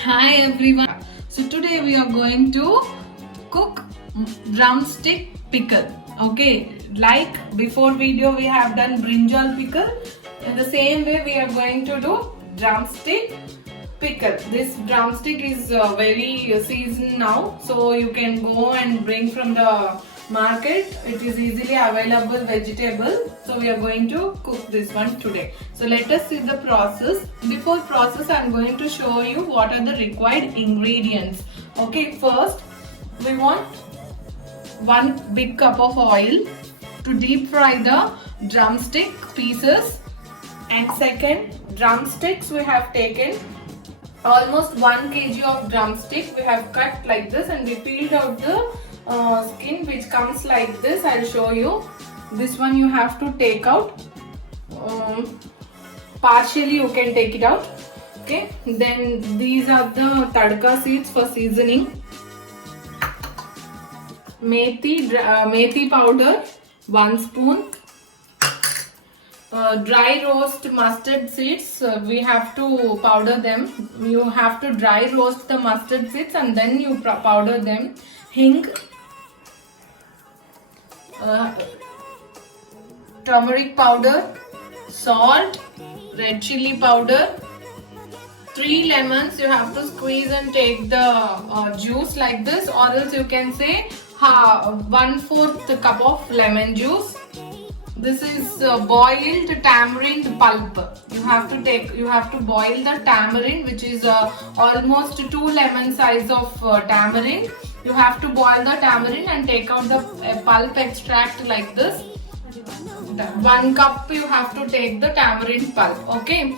Hi everyone. So today we are going to cook drumstick pickle. Okay, like before video we have done brinjal pickle. In the same way we are going to do drumstick pickle. This drumstick is very seasoned now, so you can go and bring from the market. It is easily available vegetable, so we are going to cook this one today. So let us see the process. Before process, I am going to show you what are the required ingredients. Okay, first we want 1 big cup of oil to deep fry the drumstick pieces, and second, drumsticks we have taken almost 1 kg of drumstick. We have cut like this and we peeled out the skin which comes like this. I'll show you. This one you have to take out. Partially you can take it out. Okay. Then these are the tadka seeds for seasoning. Methi powder 1 spoon. Dry roast mustard seeds, we have to powder them. You have to dry roast the mustard seeds and then you powder them. Hing, turmeric powder, salt, red chili powder, 3 lemons. You have to squeeze and take the juice like this, or else you can say 1/4 cup of lemon juice. This is boiled tamarind pulp. You have to boil the tamarind, which is almost 2 lemon size of tamarind. You have to boil the tamarind and take out the pulp extract like this. 1 cup you have to take the tamarind pulp. Okay,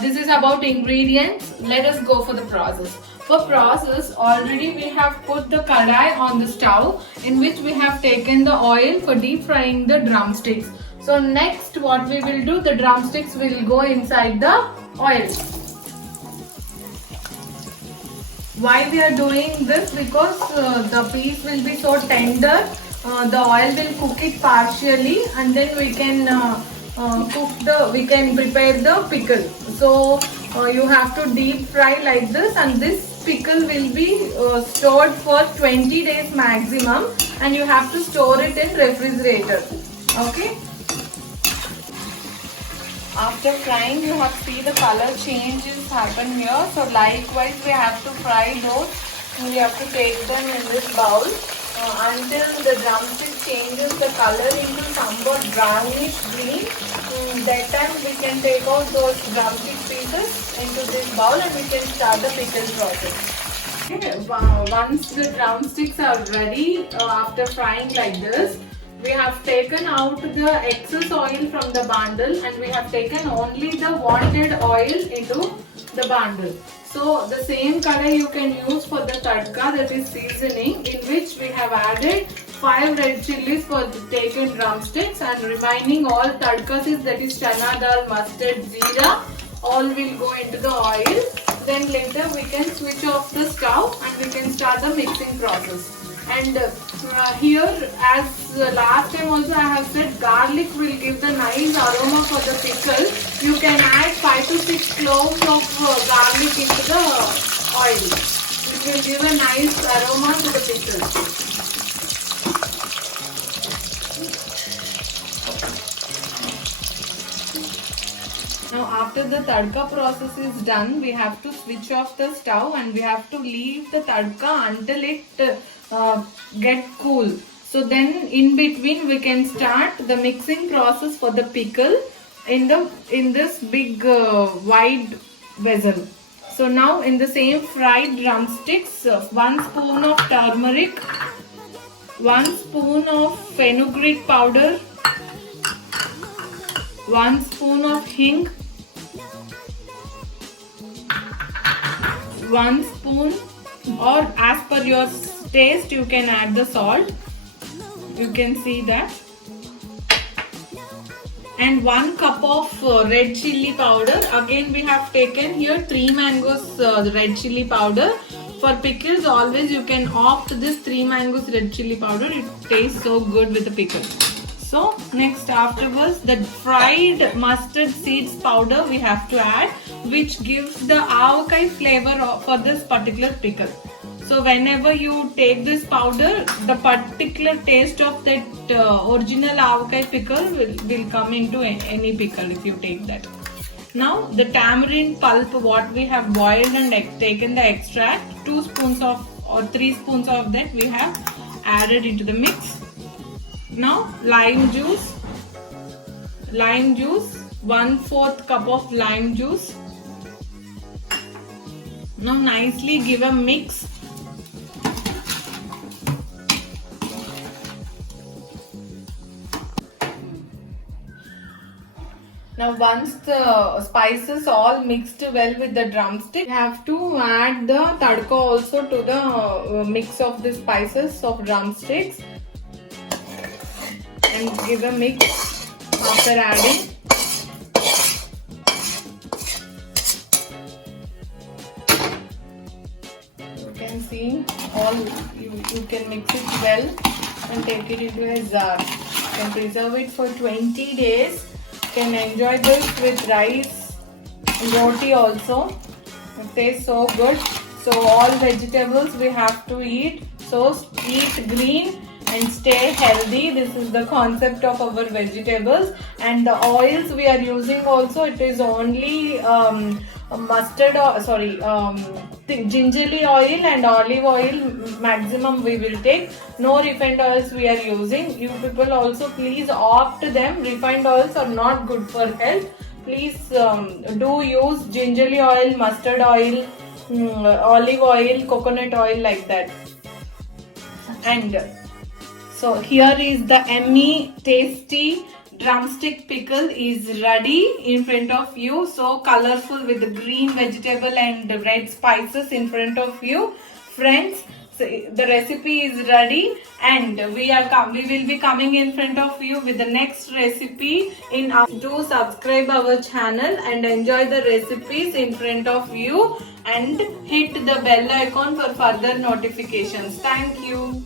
this is about ingredients. Let us go for the process. For process, already we have put the kadai on the stove, in which we have taken the oil for deep frying the drumsticks. So next what we will do, the drumsticks will go inside the oil. Why we are doing this? Because the piece will be so tender, the oil will cook it partially, and then we can prepare the pickle. So you have to deep fry like this, and this pickle will be stored for 20 days maximum, and you have to store it in refrigerator. Okay. After frying, you have to see the color changes happen here. So likewise we have to fry those. We have to take them in this bowl until the drumstick changes the color into somewhat brownish green. That time we can take out those drumstick pieces into this bowl and we can start the pickle process. Okay. Once the drumsticks are ready, after frying like this, we have taken out the excess oil from the bundle and we have taken only the wanted oil into the bundle. So the same kadai you can use for the tadka, that is seasoning, in which we have added 5 red chilies for the taken drumsticks, and remaining all tadka seeds, that is chana dal, mustard, jeera, all will go into the oil. Then later we can switch off the stove and we can start the mixing process. And here, as last time also I have said, garlic will give the nice aroma for the pickle. You can add 5 to 6 cloves of garlic into the oil. It will give a nice aroma to the pickle. Now after the tadka process is done, we have to switch off the stove and we have to leave the tadka until it get cool. So then in between we can start the mixing process for the pickle in this big wide vessel. So now in the same fried drumsticks, 1 spoon of turmeric, 1 spoon of fenugreek powder, 1 spoon of hing, 1 spoon, or as per your taste you can add the salt. You can see that. And 1 cup of red chili powder. Again we have taken here 3 mangoes red chili powder. For pickles always you can opt this 3 mangoes red chili powder. It tastes so good with the pickle. So next afterwards, the fried mustard seeds powder we have to add which gives the avakai flavor for this particular pickle. So whenever you take this powder, the particular taste of that original avakai pickle will come into any pickle if you take that. Now the tamarind pulp, what we have boiled and taken the extract, 2 spoons of or 3 spoons of that we have added into the mix. Now lime juice, 1/4 cup of lime juice. Now nicely give a mix. Now once the spices all mixed well with the drumstick, you have to add the tadka also to the mix of the spices of drumsticks and give a mix after adding. You can see all, you can mix it well and take it into a jar. You can preserve it for 20 days. Can enjoy this with rice and roti also. It tastes so good. So all vegetables we have to eat. So eat green and stay healthy. This is the concept of our vegetables. And the oils we are using also, it is only gingerly oil and olive oil maximum we will take. No refined oils we are using. You people also please opt them. Refined oils are not good for health. Please do use gingerly oil, mustard oil, olive oil, coconut oil, like that. And so here is the yummy, tasty drumstick pickle is ready in front of you. So colorful with the green vegetable and the red spices in front of you. Friends, so the recipe is ready and we will be coming in front of you with the next recipe. Do subscribe our channel and enjoy the recipes in front of you and hit the bell icon for further notifications. Thank you.